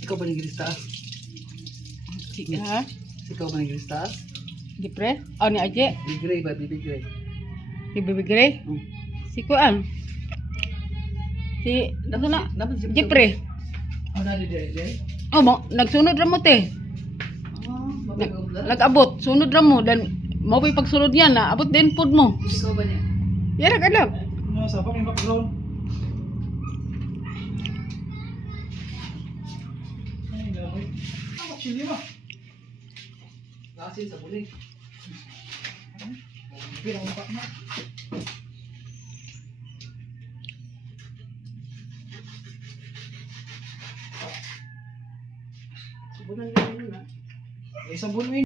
Ikaw ba nag-ilis taas? Ha? Ikaw ba nag-ilis taas? Di pre? Oh, ni Aje? Bigray ba? Bigray. Di bibigray? Si Kuan. Si, nato na? Di pre? Ano na di? Oh, nagsunod ra mo te. Nag-abot, sunod ra mo. Dan, mo pa pagsunod niya na, abot din food mo. Ikaw ba niya? Yara ka lang. Ano sa pang background? Ay, gabay. Ako chili ba? Asin sa bulig. Pirang upak na. Subunan lang yun ha. May sabon mo yun.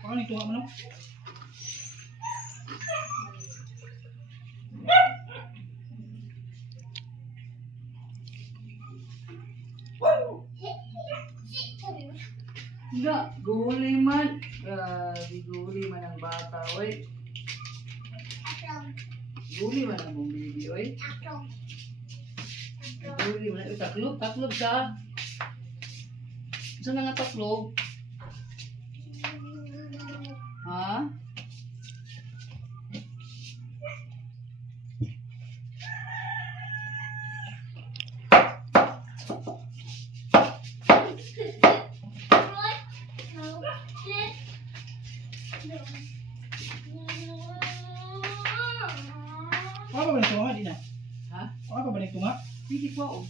Paano ito mo no? Hindi, guli man. Di guli man ang bata, oy. Guli man ang mong baby, oy. Guli man. Taklob siya. Saan na nga taklob? Ha? Paano ba nito nga? Di na. Ha? Paano ba nito nga? Hindi ko, oh.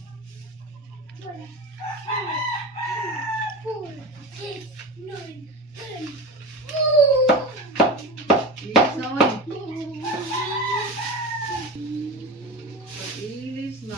Ilis na, oy. Pag-ilis na. Pag-ilis na.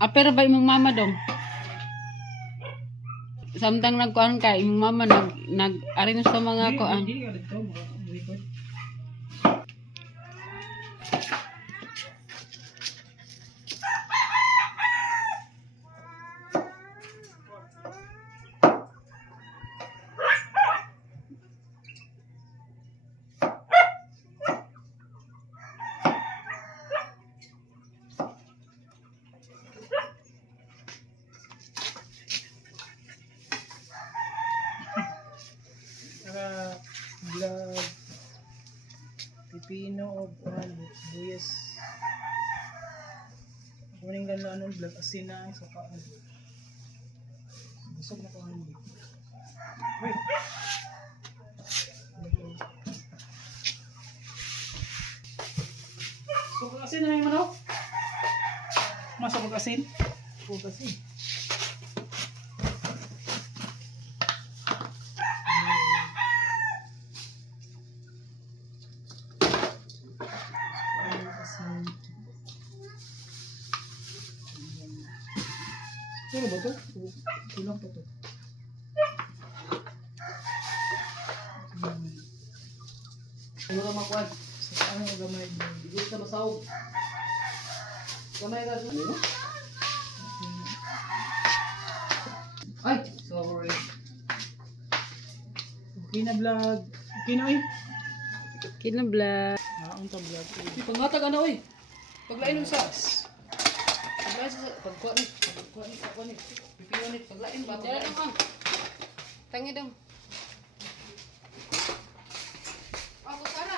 Apera ba imong mama dong? Samtang nagkuan ka, imong mama nag-arrange sa mga kuan. Hindi ka dito. Record. Vlog. Pipino o buyas. Kuning ganda anong vlog. Asin na sa kaan. Busog na ko ang dito. Wait. So, asin na yung manok. Masabog asin. Masabog asin. Ano ba ito? Kulang pa ito. Ano ka makuha? Sa saan ang gamay mo? Bigos na masawag. Kamay ka doon. Ay, sorry. Okay na vlog. Okay na eh. Kinabla. Ang ta vlog. Di pangatag ano oy. Paglain ng sas. Paglain sa pagkuha ni, pagkuha ni. Pipiyo ni paglain ba? Dala dong ang. Tangi dong. Ako sana.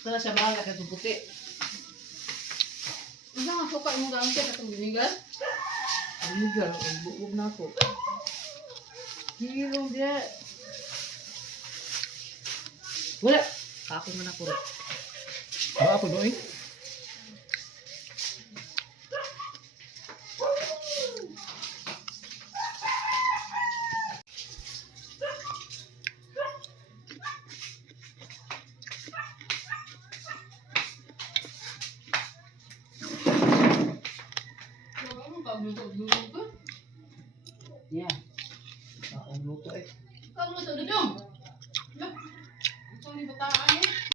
Sana siya bahala ka puti. Ano nga suka mo gamit ka itong binigal? Amigal, ang buog na ako. Hilong dia. Wala. Ako man ako. Ba ako doon eh? Yeah. Ako luto eh. Kamu luto na dong.